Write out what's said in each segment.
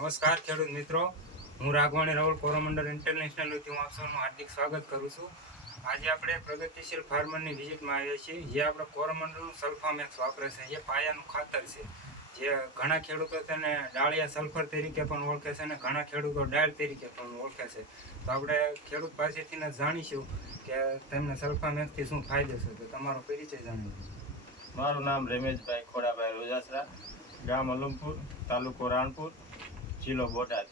નમસ્કાર ખેડૂત મિત્રો, હું રાઘવાણી રાહુલ કોરોમંડળ ઇન્ટરનેશનલથી હું આપ સૌનું હાર્દિક સ્વાગત કરું છું. આજે આપણે પ્રગતિશીલ ફાર્મરની વિઝિટમાં આવ્યા છીએ, જે આપણે કોરોમંડળનું સલ્ફામેક્સ વાપરે છે. જે પાયાનું ખાતર છે, જે ઘણા ખેડૂતો તેને ડાળિયા સલ્ફર તરીકે પણ ઓળખે છે અને ઘણા ખેડૂતો ડાળ તરીકે પણ ઓળખે છે. તો આપણે ખેડૂત પાસેથી જાણીશું કે તેમને સલ્ફામેક્સથી શું ફાયદો છે. તો તમારો પરિચય જાણીશું. મારું નામ રમેશભાઈ ખોડાભાઈ રોજાસરા, ગામ અલમપુર, તાલુકો રાણપુર, જિલ્લો બોટાદ.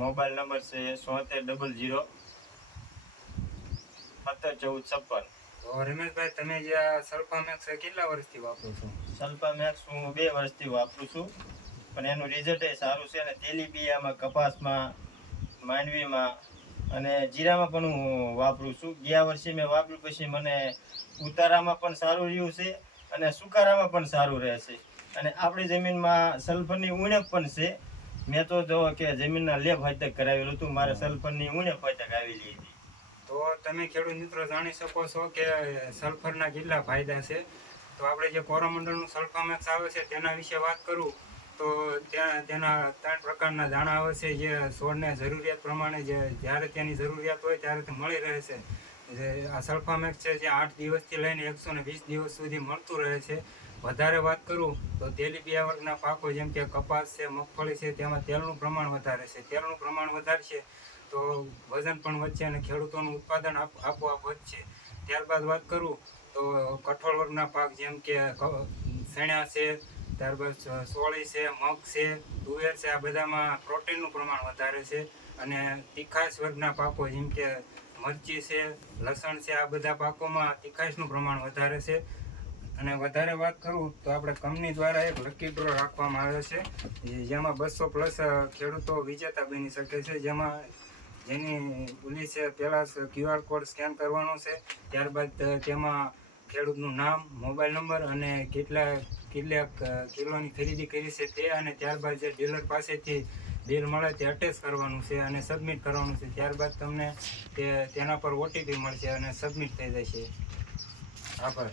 મોબાઈલ નંબર છે 7300 171456. તો રમેશભાઈ, તમે જે આ સલ્ફામેક્સ કેટલા વર્ષથી વાપરો છો? સલ્ફામેક્સ હું 2 વર્ષથી વાપરું છું, પણ એનું રિઝલ્ટ એ સારું છે. અને તેલીબિયામાં, કપાસમાં, માંડવીમાં અને જીરામાં પણ હું વાપરું છું. ગયા વર્ષે મેં વાપર્યું પછી મને ઉતારામાં પણ સારું રહ્યું છે અને સુકારામાં પણ સારું રહે છે. અને આપણી જમીનમાં સલ્ફરની ઉણપ પણ છે. મેં તો જો કે જમીનના લેબ હતક કરાવેલું હતું, મારે સલ્ફરની ઉણપ હતક આવેલી હતી. તો તમે ખેડૂત મિત્રો જાણી શકો છો કે સલ્ફરના કેટલા ફાયદા છે. તો આપણે જે કોરોમંડળનું સલ્ફામેક્સ આવે છે તેના વિશે વાત કરું તો તેના 3 પ્રકારના દાણા આવે છે, જે છોડને જરૂરિયાત પ્રમાણે જ્યારે તેની જરૂરિયાત હોય ત્યારે તે મળી રહે છે. જે આ સલ્ફામેક્સ છે જે 8 દિવસથી લઈને 120 દિવસ સુધી મળતું રહે છે. વધારે વાત કરું તો તેલીબિયા વર્ગના પાકો જેમ કે કપાસ છે, મગફળી છે, તેમાં તેલનું પ્રમાણ વધારે છે. તેલનું પ્રમાણ વધારશે તો વજન પણ વધશે અને ખેડૂતોનું ઉત્પાદન આપોઆપ વધશે. ત્યારબાદ વાત કરું તો કઠોળ વર્ગના પાક જેમ કે ચણા છે, ત્યારબાદ સોળી છે, મગ છે, તુવેર છે, આ બધામાં પ્રોટીનનું પ્રમાણ વધારે છે. અને તીખાશ વર્ગના પાકો જેમ કે મરચી છે, લસણ છે, આ બધા પાકોમાં તીખાશનું પ્રમાણ વધારે છે. અને વધારે વાત કરું તો આપણે કંપની દ્વારા એક લકી ડ્રો રાખવામાં આવ્યો છે, જેમાં 200+ ખેડૂતો વિજેતા બની શકે છે. જેની ઓલી છે, પહેલાં QR કોડ સ્કેન કરવાનો છે. ત્યારબાદ તેમાં ખેડૂતનું નામ, મોબાઈલ નંબર અને કેટલા કિલોની ખરીદી કરી છે તે, અને ત્યારબાદ જે ડીલર પાસેથી બિલ મળે તે અટેચ કરવાનું છે અને સબમિટ કરવાનું છે. ત્યારબાદ તમને તેના પર OTP મળશે અને સબમિટ થઈ જશે. આભાર.